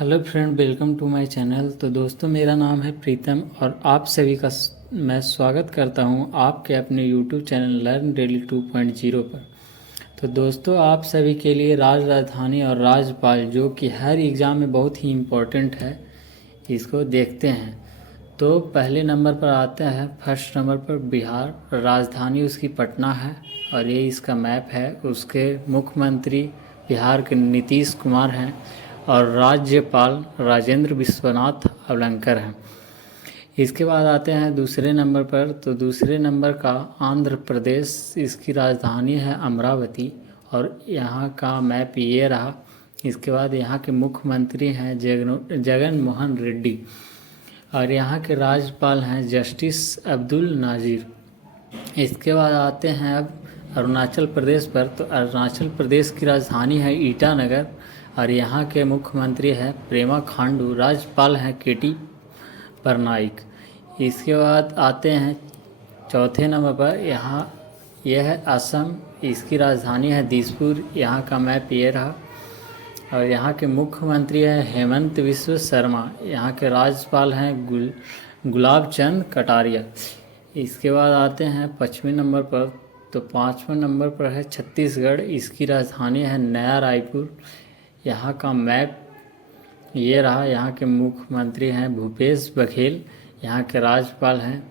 Hello friend, welcome to my channel. तो दोस्तों, मेरा नाम है प्रीतम और आप सभी का मैं स्वागत करता हूं आपके अपने यूट्यूब चैनल लर्न डेली 2.0 पर। तो दोस्तों, आप सभी के लिए राजधानी और राजपाल, जो कि हर एग्ज़ाम में बहुत ही इम्पोर्टेंट है, इसको देखते हैं। तो पहले नंबर पर आते हैं, फर्स्ट नंबर पर बिहार। राजधानी उसकी पटना है और ये इसका मैप है। उसके मुख्यमंत्री बिहार के नीतीश कुमार हैं और राज्यपाल राजेंद्र विश्वनाथ अवलंकर हैं। इसके बाद आते हैं दूसरे नंबर पर। तो दूसरे नंबर का आंध्र प्रदेश, इसकी राजधानी है अमरावती और यहाँ का मैप ये रहा। इसके बाद यहाँ के मुख्यमंत्री हैं जगन मोहन रेड्डी और यहाँ के राज्यपाल हैं जस्टिस अब्दुल नाज़िर। इसके बाद आते हैं अब अरुणाचल प्रदेश पर। तो अरुणाचल प्रदेश की राजधानी है ईटानगर और यहाँ के मुख्यमंत्री हैं प्रेमा खांडू। राज्यपाल हैं केटी परनाइक। इसके बाद आते हैं चौथे नंबर पर। यह है असम, इसकी राजधानी है दिसपुर। यहाँ का मैप ये रहा और यहाँ के मुख्यमंत्री हैं हेमंत विश्व शर्मा। यहाँ के राज्यपाल हैं गुलाब चंद कटारिया। इसके बाद आते हैं पाँचवें नंबर पर। तो पाँचवें नंबर पर है छत्तीसगढ़, इसकी राजधानी है नया रायपुर। यहाँ का मैप ये रहा। यहाँ के मुख्यमंत्री हैं भूपेश बघेल। यहाँ के राज्यपाल हैं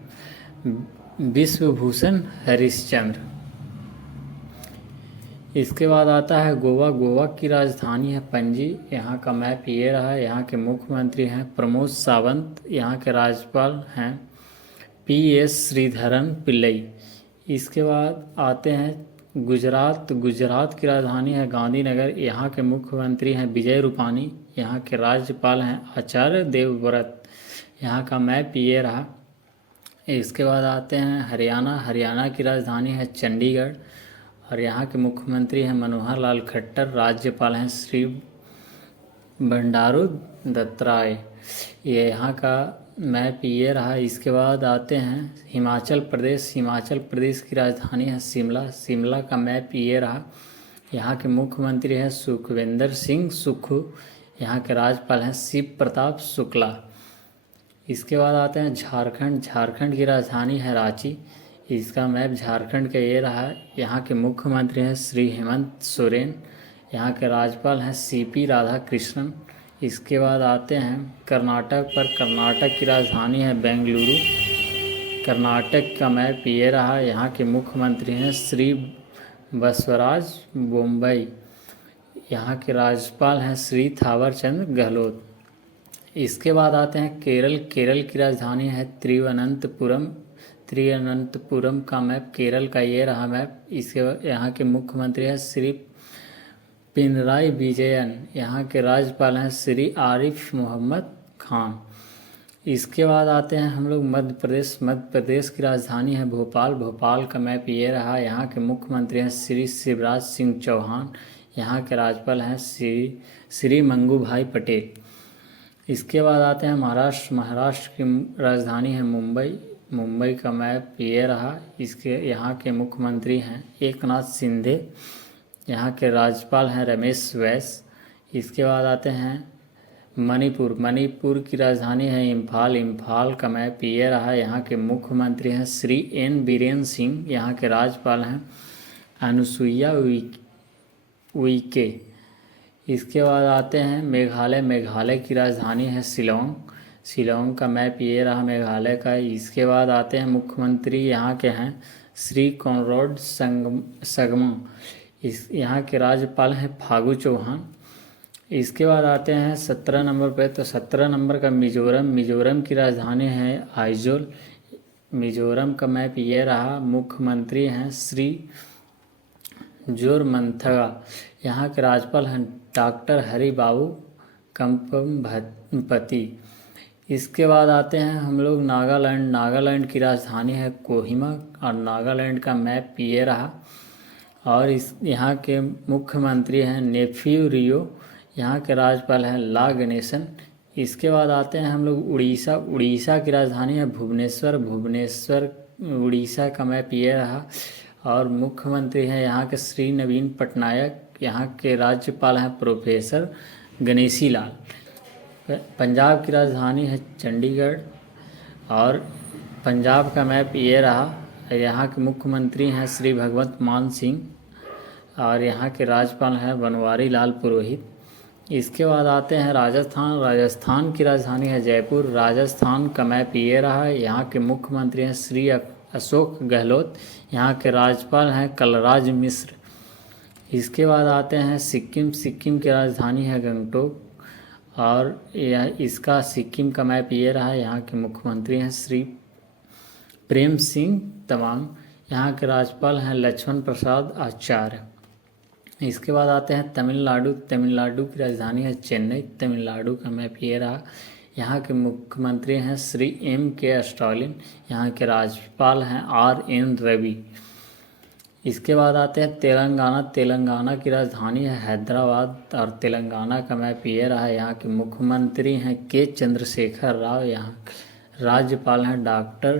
विश्वभूषण हरिश्चंद्र। इसके बाद आता है गोवा। गोवा की राजधानी है पणजी। यहाँ का मैप ये रहा। यहाँ के मुख्यमंत्री हैं प्रमोद सावंत। यहाँ के राज्यपाल हैं PS श्रीधरन पिल्लई। इसके बाद आते हैं गुजरात। गुजरात की राजधानी है गांधीनगर। यहाँ के मुख्यमंत्री हैं विजय रूपानी। यहाँ के राज्यपाल हैं आचार्य देवव्रत। यहाँ का मैप ये रहा। इसके बाद आते हैं हरियाणा। हरियाणा की राजधानी है चंडीगढ़ और यहाँ के मुख्यमंत्री हैं मनोहर लाल खट्टर। राज्यपाल हैं श्री बंडारू दत्तात्रेय। ये यहाँ का मैप ये रहा। इसके बाद आते हैं हिमाचल प्रदेश। हिमाचल प्रदेश की राजधानी है शिमला। शिमला का मैप ये रहा। यहाँ के मुख्यमंत्री हैं सुखविंदर सिंह सुक्खू। यहाँ के राज्यपाल हैं शिव प्रताप शुक्ला। इसके बाद आते हैं झारखंड। झारखंड की राजधानी है रांची। इसका मैप झारखंड का ये रहा। यहाँ के मुख्यमंत्री हैं श्री हेमंत सोरेन। यहाँ के राज्यपाल हैं CP राधाकृष्णन। इसके बाद आते हैं कर्नाटक पर। कर्नाटक की राजधानी है बेंगलुरु। कर्नाटक का मैप ये रहा। यहाँ के मुख्यमंत्री हैं श्री बसवराज बोम्बई। यहाँ के राज्यपाल हैं श्री थावर चंद गहलोत। इसके बाद आते हैं केरल। केरल की राजधानी है तिरुवनंतपुरम। तिरुवनंतपुरम का मैप केरल का ये रहा मैप। इसके यहाँ के मुख्यमंत्री हैं श्री पिनराई विजयन। यहाँ के राज्यपाल हैं श्री आरिफ मोहम्मद खान। इसके बाद आते हैं हम लोग मध्य प्रदेश। मध्य प्रदेश की राजधानी है भोपाल। भोपाल का मैप ये रहा। यहाँ के मुख्यमंत्री हैं श्री शिवराज सिंह चौहान। यहाँ के राज्यपाल हैं श्री मंगू भाई पटेल। इसके बाद आते हैं महाराष्ट्र। महाराष्ट्र की राजधानी है मुंबई। मुंबई का मैप ये रहा। यहाँ के मुख्यमंत्री हैं एकनाथ शिंदे। यहाँ के राज्यपाल हैं रमेश बैस। इसके बाद आते हैं मणिपुर। मणिपुर की राजधानी है इम्फाल। इम्फाल का मैप ये रहा। यहाँ के मुख्यमंत्री हैं श्री N बीरेन सिंह। यहाँ के राज्यपाल हैं अनुसुईया उइके। इसके बाद आते हैं मेघालय। मेघालय की राजधानी है शिलोंग। शिलोंग का मैप ये रहा मेघालय का। इसके बाद आते हैं मुख्यमंत्री यहाँ के हैं श्री कॉनराड संगमा। यहाँ के राज्यपाल हैं फागू चौहान। इसके बाद आते हैं 17 नंबर पर। तो 17 नंबर का मिजोरम। मिजोरम की राजधानी है आइजोल। मिजोरम का मैप ये रहा। मुख्यमंत्री हैं श्री जोरमंथगा। यहाँ के राज्यपाल हैं डॉक्टर हरिबाबू कंपमपति। इसके बाद आते हैं हम लोग नागालैंड। नागालैंड की राजधानी है कोहिमा और नागालैंड का मैप ये रहा। और यहाँ के मुख्यमंत्री हैं नेफ्यू रियो। यहाँ के राज्यपाल हैं ला गणेशन। इसके बाद आते हैं हम लोग उड़ीसा। उड़ीसा की राजधानी है भुवनेश्वर। भुवनेश्वर उड़ीसा का मैप ये रहा। और मुख्यमंत्री हैं यहाँ के श्री नवीन पटनायक। यहाँ के राज्यपाल हैं प्रोफेसर गणेशी लाल। पंजाब की राजधानी है चंडीगढ़। और पंजाब का मैप ये रहा। यहाँ के मुख्यमंत्री हैं श्री भगवंत मान सिंह और यहाँ के राज्यपाल हैं बनवारी लाल पुरोहित। इसके बाद आते हैं राजस्थान। राजस्थान की राजधानी है जयपुर। राजस्थान का मैप ये रहा। यहाँ के मुख्यमंत्री हैं श्री अशोक गहलोत। यहाँ के राज्यपाल हैं कलराज मिश्र। इसके बाद आते हैं सिक्किम। सिक्किम की राजधानी है गंगटोक और इसका सिक्किम का मैप ये रहा। यहाँ के मुख्यमंत्री हैं श्री प्रेम सिंह तमांग। यहाँ के राज्यपाल हैं लक्ष्मण प्रसाद आचार्य। इसके बाद आते हैं तमिलनाडु। तमिलनाडु की राजधानी है चेन्नई। तमिलनाडु का मैप ये रहा। यहाँ के मुख्यमंत्री हैं श्री M.K. स्टालिन। यहाँ के राज्यपाल हैं R.N. रवि। इसके बाद आते हैं तेलंगाना। तेलंगाना की राजधानी है हैदराबाद और तेलंगाना का मैप ये रहा। यहाँ के मुख्यमंत्री हैं के चंद्रशेखर राव। यहाँ राज्यपाल हैं डॉक्टर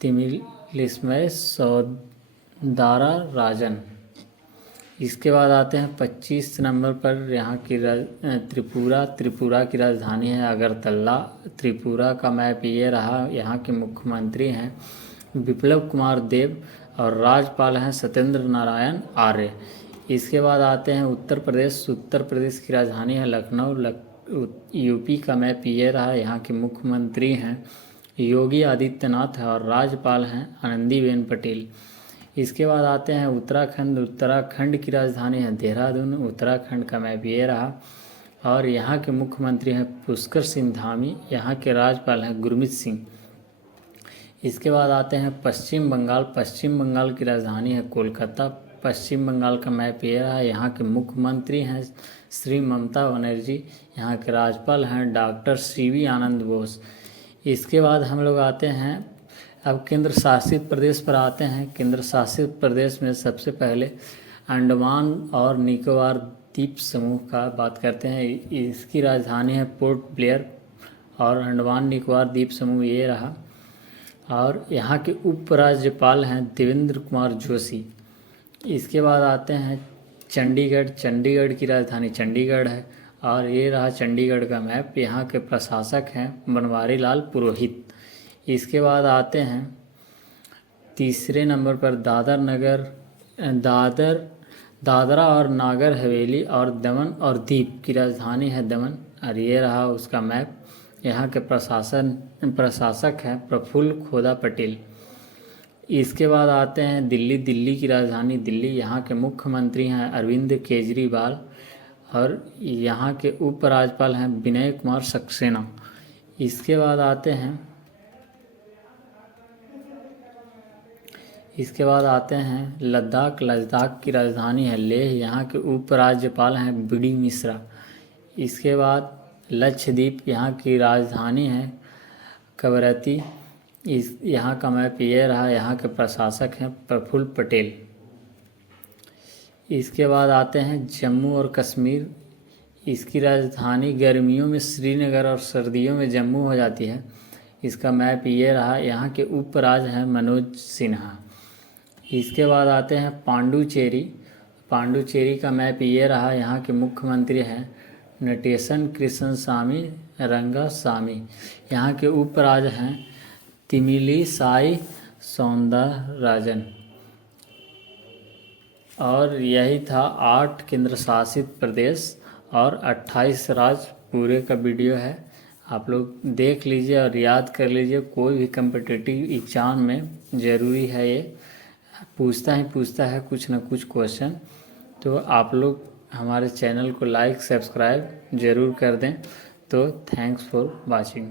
तिमिलिसमय सौंदरा राजन। इसके बाद आते हैं 25 नंबर पर यहाँ की त्रिपुरा। त्रिपुरा की राजधानी है अगरतला। त्रिपुरा का मैप ये रहा। यहाँ के मुख्यमंत्री हैं बिप्लब कुमार देब और राज्यपाल हैं सत्येंद्र नारायण आर्य। इसके बाद आते हैं उत्तर प्रदेश। उत्तर प्रदेश की राजधानी है लखनऊ। यूपी का मैप ये रहा। यहाँ के मुख्यमंत्री हैं योगी आदित्यनाथ और राज्यपाल हैं आनंदीबेन पटेल। इसके बाद आते हैं उत्तराखंड। उत्तराखंड की राजधानी है देहरादून। उत्तराखंड का मैप ये रहा और यहाँ के मुख्यमंत्री हैं पुष्कर सिंह धामी। यहाँ के राज्यपाल हैं गुरमीत सिंह। इसके बाद आते हैं पश्चिम बंगाल। पश्चिम बंगाल की राजधानी है कोलकाता। पश्चिम बंगाल का मैप ये रहा। यहाँ के मुख्यमंत्री हैं श्री ममता बनर्जी। यहाँ के राज्यपाल हैं डॉक्टर CV आनंद बोस। इसके बाद हम लोग आते हैं अब केंद्र शासित प्रदेश पर आते हैं। केंद्र शासित प्रदेश में सबसे पहले अंडमान और निकोबार द्वीप समूह का बात करते हैं। इसकी राजधानी है पोर्ट ब्लेयर और अंडमान निकोबार द्वीप समूह ये रहा। और यहाँ के उपराज्यपाल हैं देवेंद्र कुमार जोशी। इसके बाद आते हैं चंडीगढ़। चंडीगढ़ की राजधानी चंडीगढ़ है और ये रहा चंडीगढ़ का मैप। यहाँ के प्रशासक हैं बनवारी लाल पुरोहित। इसके बाद आते हैं तीसरे नंबर पर दादरा और नागर हवेली और दमन और दीव की राजधानी है दमन और ये रहा उसका मैप। यहाँ के प्रशासक हैं प्रफुल्ल खोदा पटेल। इसके बाद आते हैं दिल्ली। दिल्ली की राजधानी दिल्ली। यहाँ के मुख्यमंत्री हैं अरविंद केजरीवाल और यहाँ के उपराज्यपाल हैं विनय कुमार सक्सेना। इसके बाद आते हैं लद्दाख। लद्दाख की राजधानी है लेह। यहाँ के उपराज्यपाल हैं BD मिश्रा। इसके बाद लक्षद्वीप। यहाँ की राजधानी है कवरत्ती। यहाँ का मैप ये रहा। यहाँ के प्रशासक हैं प्रफुल्ल पटेल। इसके बाद आते हैं जम्मू और कश्मीर। इसकी राजधानी गर्मियों में श्रीनगर और सर्दियों में जम्मू हो जाती है। इसका मैप ये रहा। यहाँ के उपराज्य हैं मनोज सिन्हा। इसके बाद आते हैं पांडुचेरी। पांडुचेरी का मैप ये रहा। यहाँ के मुख्यमंत्री हैं नटेशन कृष्णस्वामी रंगास्वामी। यहाँ के उपराज्य हैं तिमिलिसाई सौंदरराजन। और यही था 8 केंद्र शासित प्रदेश और 28 राज्य पूरे का वीडियो है। आप लोग देख लीजिए और याद कर लीजिए। कोई भी कम्पिटिटिव एग्ज़ाम में ज़रूरी है, ये पूछता है कुछ ना कुछ क्वेश्चन। तो आप लोग हमारे चैनल को लाइक सब्सक्राइब ज़रूर कर दें। तो थैंक्स फॉर वाचिंग।